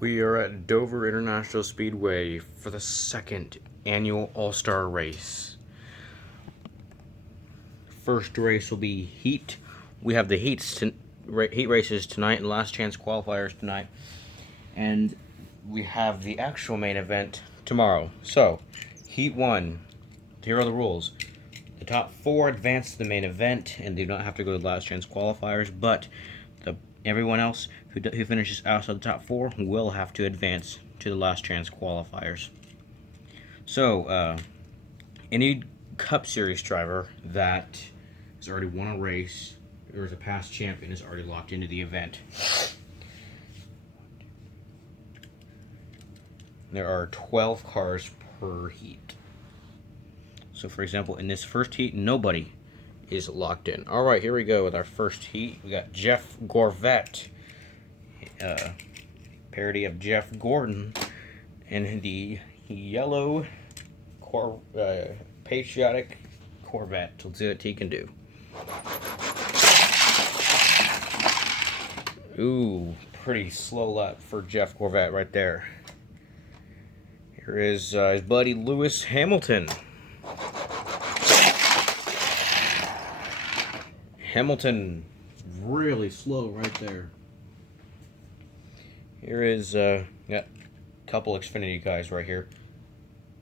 We are at Dover International Speedway for the second annual All-Star race. First race will be heat. We have the heat races tonight and last chance qualifiers tonight. And we have the actual main event tomorrow. So, heat 1. Here are the rules. The top 4 advance to the main event and do not have to go to the last chance qualifiers, but everyone else who finishes outside the top 4 will have to advance to the last chance qualifiers. So, any Cup Series driver that has already won a race or is a past champion is already locked into the event. There are 12 cars per heat. So, for example, in this first heat, nobody is locked in. All right, here we go with our first heat. We got Jeff Gorvette, parody of Jeff Gordon, in the yellow patriotic Corvette. Let's see what he can do. Ooh, pretty slow lap for Jeff Gorvette right there. Here is his buddy Lewis Hamilton. Hamilton, really slow right there. Here is, got a couple Xfinity guys right here.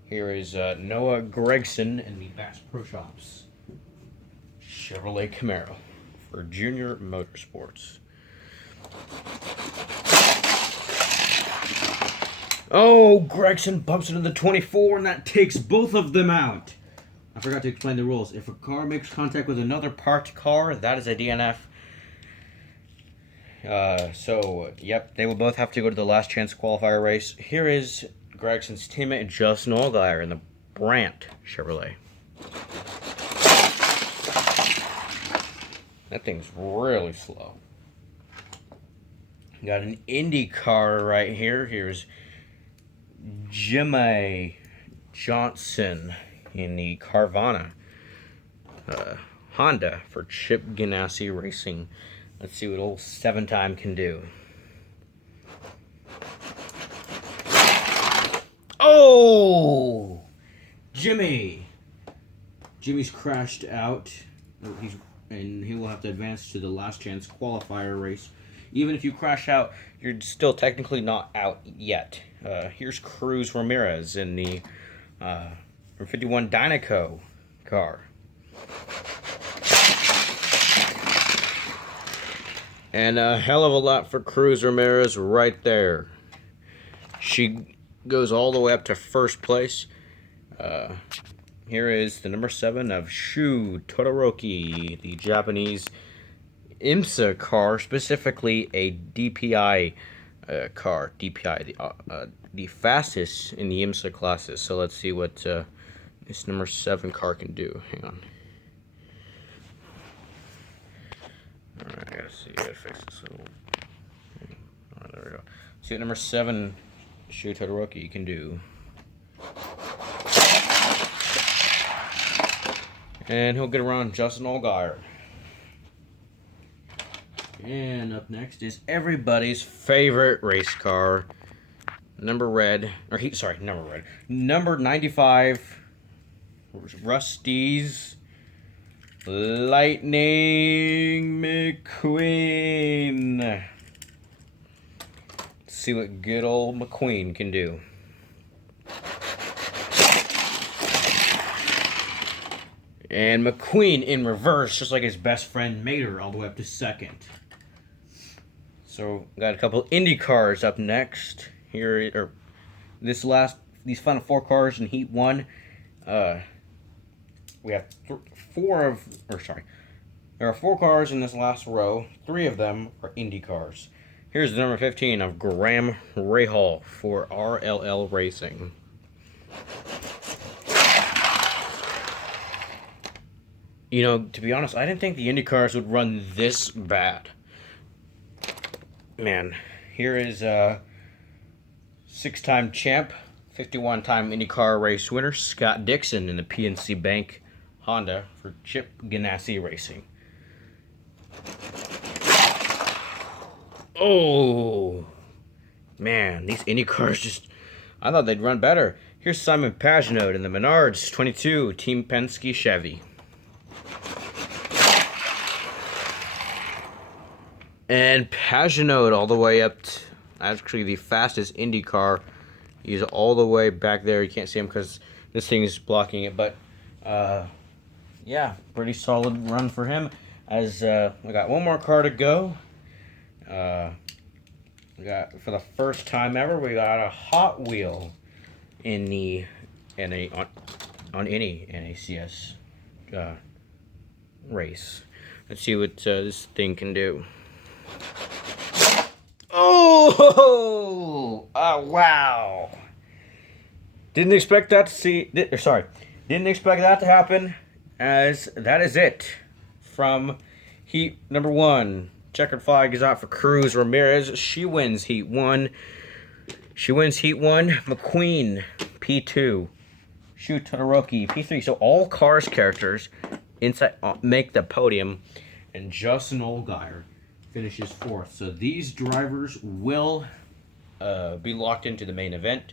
Here is Noah Gregson in the Bass Pro Shops Chevrolet Camaro for Junior Motorsports. Oh, Gregson bumps into the 24 and that takes both of them out. I forgot to explain the rules. If a car makes contact with another parked car, that is a DNF. Yep, they will both have to go to the last chance qualifier race. Here is Gregson's teammate, Justin Allgire in the Brandt Chevrolet. That thing's really slow. Got an Indy car right here. Here's Jimmy Johnson in the Carvana Honda for Chip Ganassi Racing. Let's see what old 7-time can do. Oh! Jimmy's crashed out. And he will have to advance to the last chance qualifier race. Even if you crash out, you're still technically not out yet. Here's Cruz Ramirez in the 51 Dynaco car. And a hell of a lot for Cruz Ramirez right there. She goes all the way up to first place. Here is the number 7 of Shu Todoroki, the Japanese IMSA car, specifically a DPI car. DPI, the fastest in the IMSA classes. So let's see what this number 7 car can do. Hang on. Alright, I gotta see. I gotta fix this. Alright, there we go. See what number 7 Shu Todoroki can do. And he'll get around Justin Allgire. And up next is everybody's favorite race car. Number 95, Rusty's Lightning McQueen. Let's see what good old McQueen can do. And McQueen in reverse, just like his best friend Mater, all the way up to second. So, got a couple Indy cars up next. These final 4 cars in Heat 1. We have there are 4 cars in this last row. 3 of them are Indy cars. Here's the number 15 of Graham Rahal for RLL Racing. You know, to be honest, I didn't think the Indy cars would run this bad. Man, here is 6-time champ, 51-time IndyCar race winner, Scott Dixon in the PNC Bank Honda for Chip Ganassi Racing. Oh, Man, these Indy cars just... I thought they'd run better. Here's Simon Pagenaud in the Menards 22, Team Penske Chevy. And Pagenaud all the way up to, actually the fastest Indy car. He's all the way back there. You can't see him because this thing is blocking it. But, yeah, pretty solid run for him. As we got one more car to go. We got, for the first time ever, we got a Hot Wheel in the on any NACS race. Let's see what this thing can do. Oh! Wow! Didn't expect that to see. Didn't expect that to happen. As that is it from heat number 1. Checkered flag is out for Cruz Ramirez. She wins heat 1. McQueen, P2. Shu Todoroki, P3. So all Cars characters inside make the podium, and Justin Allgire finishes 4th. So these drivers will be locked into the main event.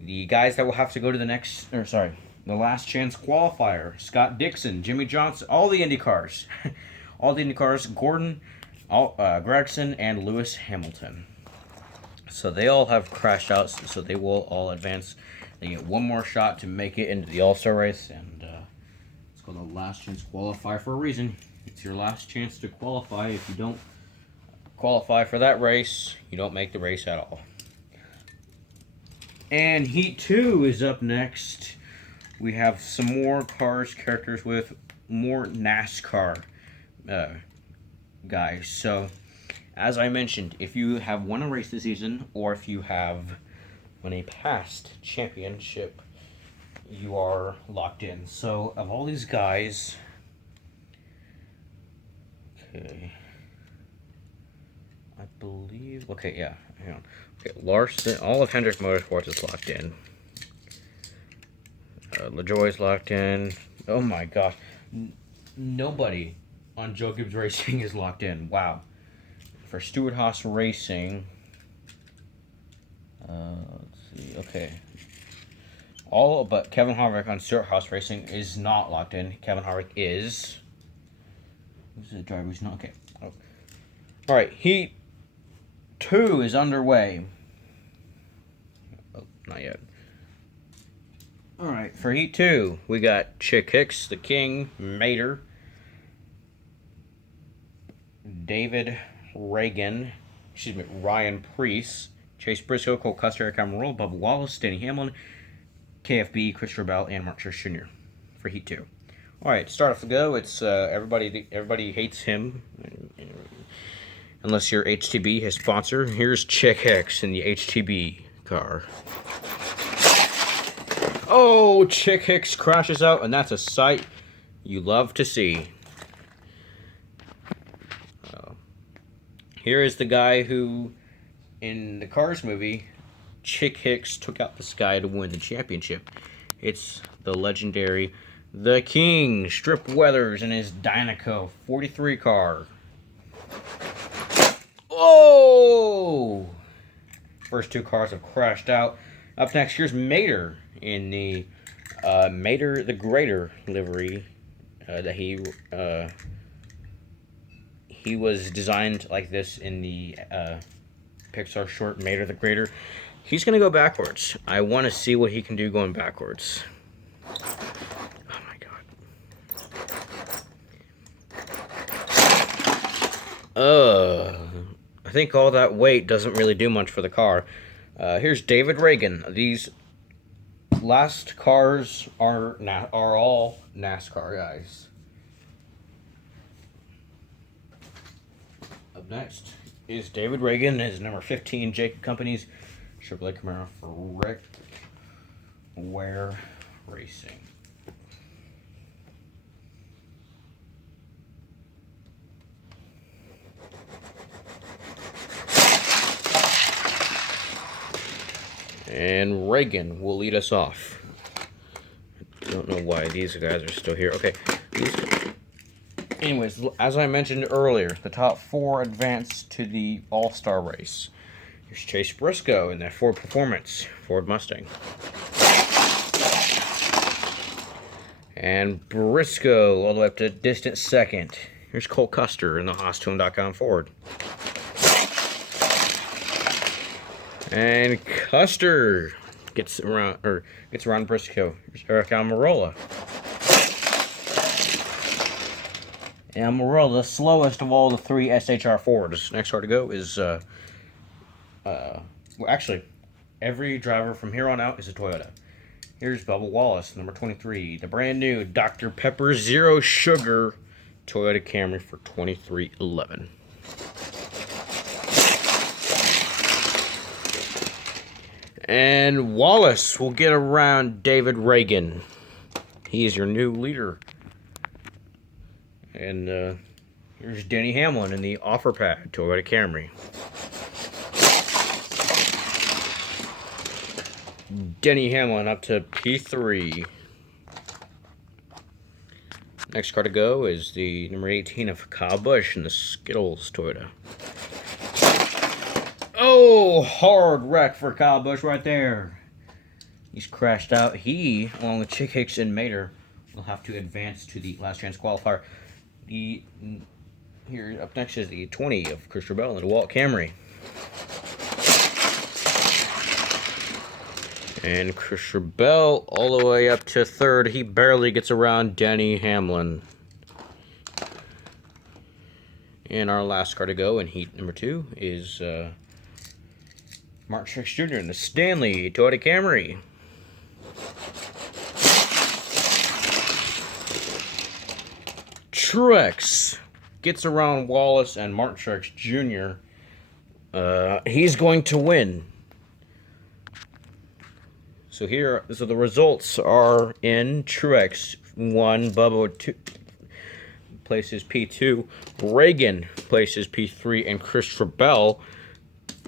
The guys that will have to go to the last chance qualifier: Scott Dixon, Jimmy Johnson, all the Indy cars. All the Indy cars, Gordon, Gregson, and Lewis Hamilton. So they all have crashed out, so they will all advance. They get one more shot to make it into the All-Star race, and it's called the last chance qualifier for a reason. It's your last chance to qualify. If you don't qualify for that race, you don't make the race at all. And Heat 2 is up next. We have some more Cars characters with more NASCAR guys. So, as I mentioned, if you have won a race this season, or if you have won a past championship, you are locked in. So, of all these guys, okay, I believe, okay, yeah, hang on. Okay, Larson, all of Hendrick Motorsports is locked in. LaJoie's locked in. Oh my gosh. Nobody on Joe Gibbs Racing is locked in. Wow. For Stewart Haas Racing, let's see. Okay. All but Kevin Harvick on Stewart Haas Racing is not locked in. Kevin Harvick is. Who's the driver who's not? Okay. Oh. All right. Heat 2 is underway. Oh, not yet. All right. For Heat 2, we got Chick Hicks, the King, Mater, David Reagan, Ryan Preece, Chase Briscoe, Cole Custer, Eric Amaral, Bubba Wallace, Denny Hamlin, KFB, Christopher Bell, and Mark Truex Jr. for Heat 2. All right, start off the go. It's everybody hates him, unless you're HTB, his sponsor. Here's Chick Hicks in the HTB car. Oh, Chick Hicks crashes out, and that's a sight you love to see. Here is the guy who, in the Cars movie, Chick Hicks took out this guy to win the championship. It's the legendary The King, Strip Weathers, in his Dynaco 43 car. Oh! First two cars have crashed out. Up next, here's Mater in the Mater the Greater livery that he was designed like this in the Pixar short Mater the Greater. He's going to go backwards. I want to see what he can do going backwards. Oh my god. I think all that weight doesn't really do much for the car. Here's David Reagan. These last cars are all NASCAR guys. Up next is David Reagan, his number 15 Jacob Company's Chevrolet Camaro for Rick Ware Racing. And Reagan will lead us off. I don't know why these guys are still here. Okay. Anyways, as I mentioned earlier, the top 4 advance to the All-Star race. Here's Chase Briscoe in that Ford Performance, Ford Mustang. And Briscoe all the way up to distant second. Here's Cole Custer in the HossTune.com Ford. And Custer gets around Briscoe. Here's Eric Almirola. And Almirola, the slowest of all the 3 SHR Fords. Next car to go is well, actually, every driver from here on out is a Toyota. Here's Bubba Wallace, number 23, the brand new Dr. Pepper Zero Sugar Toyota Camry for $23,11. And Wallace will get around David Reagan. He is your new leader. And here's Denny Hamlin in the Offer Pad Toyota Camry. Denny Hamlin up to P3. Next car to go is the number 18 of Kyle Busch in the Skittles Toyota. Oh, hard wreck for Kyle Busch right there. He's crashed out. He, along with Chick Hicks and Mater, will have to advance to the last chance qualifier. Here up next is the 20 of Cruz Ramirez in the Walt Camry. And Cruz Ramirez all the way up to third. He barely gets around Denny Hamlin. And our last car to go in heat number 2 is Martin Truex Jr. in the Stanley Toyota Camry. Truex gets around Wallace and Martin Truex Jr. He's going to win. So the results are in. Truex 1, Bubba 2 places P2, Reagan places P3, and Chris Ramirez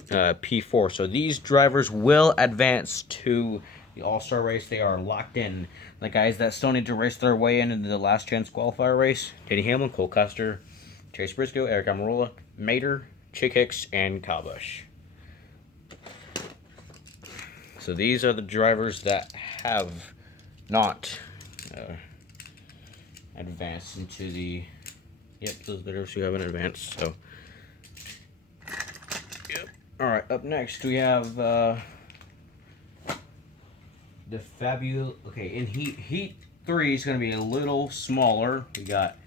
P4. So these drivers will advance to the All-Star race. They are locked in. The guys that still need to race their way into the last chance qualifier race: Denny Hamlin, Cole Custer, Chase Briscoe, Eric Almirola, Mater, Chick Hicks, and Kyle Busch. So these are the drivers that have not advanced into the... Yep, those drivers who haven't advanced. So, yep. All right, up next we have the fabulous... Okay, in Heat 3 is going to be a little smaller. We got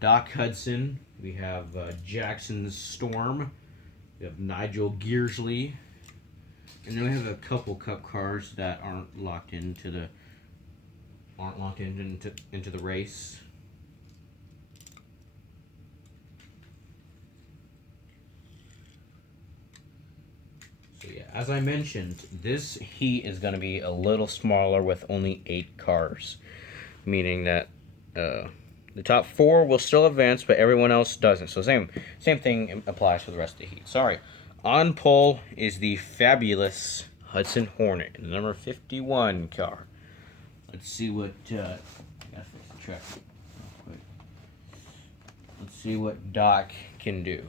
Doc Hudson. We have Jackson Storm. We have Nigel Gearsley. And then we have a couple Cup cars that aren't locked into the race. So yeah, as I mentioned, this heat is going to be a little smaller with only 8 cars, meaning that the top 4 will still advance, but everyone else doesn't. So same thing applies for the rest of the heat. Sorry. On pole is the fabulous Hudson Hornet, the number 51 car. Let's see what I gotta fix the track real quick. Let's see what Doc can do.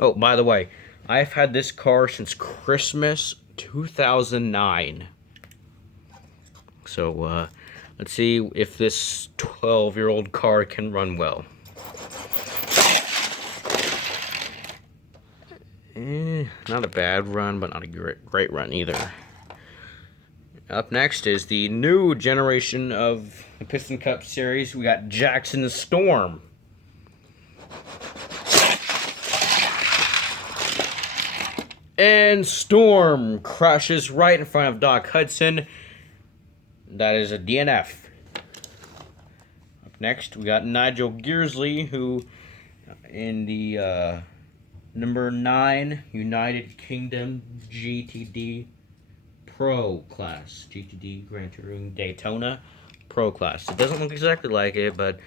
Oh, by the way, I've had this car since Christmas 2009. So let's see if this 12-year-old car can run well. Not a bad run, but not a great run either. Up next is the new generation of the Piston Cup Series. We got Jackson Storm. And Storm crashes right in front of Doc Hudson. That is a DNF. Up next, we got Nigel Gearsley, who in the number 9 United Kingdom GTD Pro class. GTD Grand Touring Daytona Pro class. It doesn't look exactly like it, but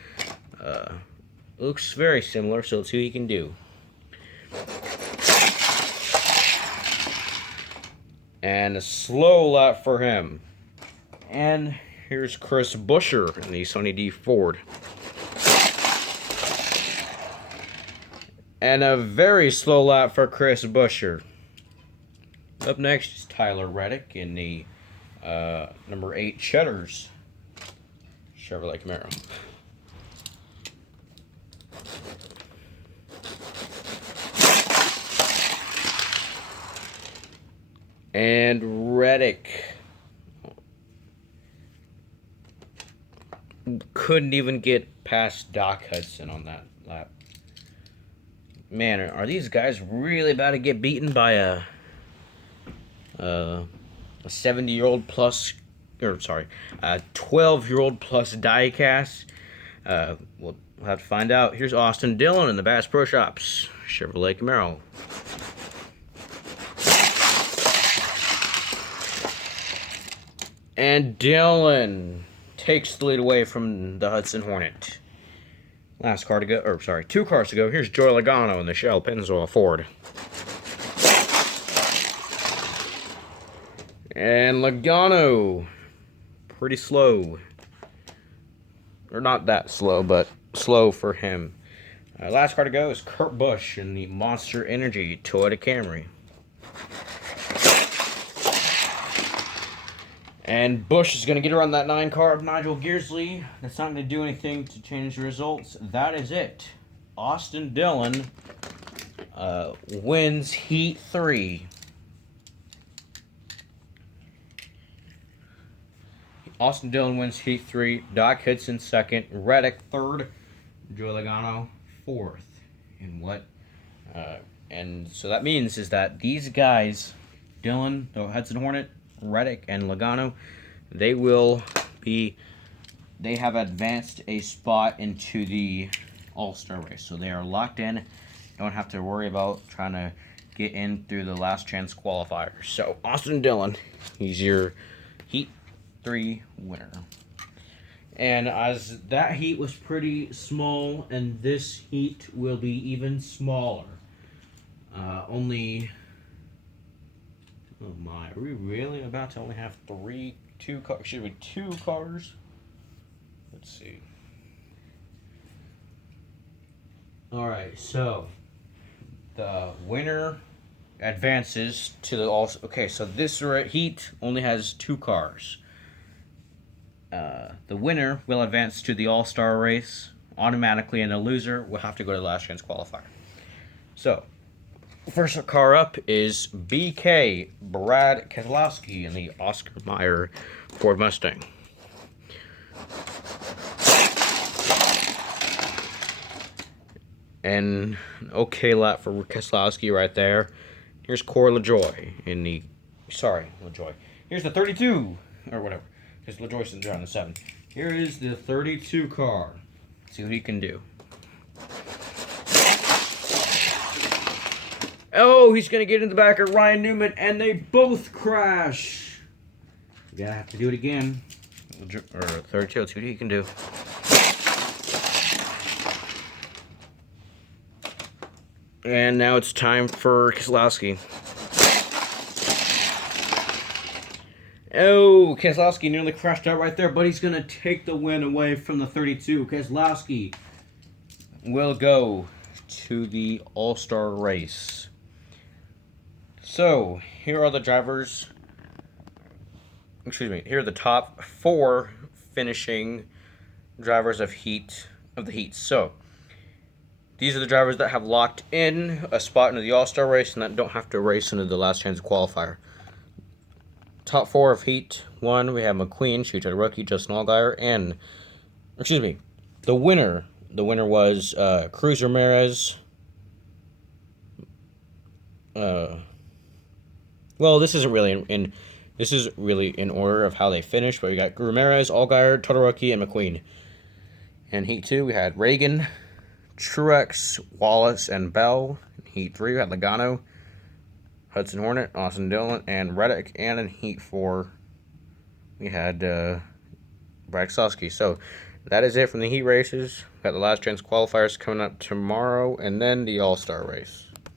looks very similar, so let's see what he can do. And a slow lap for him. And here's Chris Buescher in the Sonny D Ford. And a very slow lap for Chris Buescher. Up next is Tyler Reddick in the number 8 Cheddar's Chevrolet Camaro. And Reddick couldn't even get past Doc Hudson on that lap. Man, are these guys really about to get beaten by a 70-year-old plus, or sorry, a 12-year-old plus diecast? We'll have to find out. Here's Austin Dillon in the Bass Pro Shops Chevrolet Camaro. And Dillon takes the lead away from the Hudson Hornet. Last car to go, or sorry, 2 cars to go. Here's Joey Logano in the Shell Pennzoil Ford. And Logano, pretty slow. Or not that slow, but slow for him. Last car to go is Kurt Busch in the Monster Energy Toyota Camry. And Busch is going to get around that 9 car of Nigel Gearsley. That's not going to do anything to change the results. That is it. Austin Dillon wins Heat 3. Austin Dillon wins Heat 3. Doc Hudson 2nd. Reddick 3rd. Joey Logano 4th. And so that means is that these guys, Dillon, the Hudson Hornet, Reddick, and Logano, they have advanced a spot into the All-Star race. So they are locked in. Don't have to worry about trying to get in through the last chance qualifiers. So Austin Dillon, he's your Heat 3 winner. And as that heat was pretty small, and this heat will be even smaller. Oh my, are we really about to only have two cars? Let's see. Alright, so the winner advances to the all. Okay, so this heat only has 2 cars. The winner will advance to the All-Star race automatically, and the loser will have to go to the last chance qualifier. So, first car up is BK Brad Keselowski in the Oscar Mayer Ford Mustang. And okay lap for Keselowski right there. Here's Corey LaJoy in the, here's the 32, or whatever. Because LaJoy's driving the 7. Here is the 32 car. See what he can do. Oh, he's going to get in the back of Ryan Newman, and they both crash. You gotta have to do it again. Or 32, let's see what he can do. And now it's time for Keselowski. Oh, Keselowski nearly crashed out right there, but he's going to take the win away from the 32. Keselowski will go to the All-Star race. So, here are the drivers. Here are the top 4 finishing drivers of the heat. So, these are the drivers that have locked in a spot into the All-Star race and that don't have to race into the last chance qualifier. Top 4 of Heat 1, we have McQueen, Shooter Rookie, Justin Allgire, and the winner. The winner was Cruz Ramirez. Well, this isn't really this is really in order of how they finished, but we got Ramirez, Allgire, Todoroki, and McQueen. In Heat 2, we had Reagan, Truex, Wallace, and Bell. In Heat 3, we had Logano, Hudson Hornet, Austin Dillon, and Reddick. And in Heat 4, we had Brad Keselowski. So that is it from the Heat races. Got the last chance qualifiers coming up tomorrow, and then the All-Star race.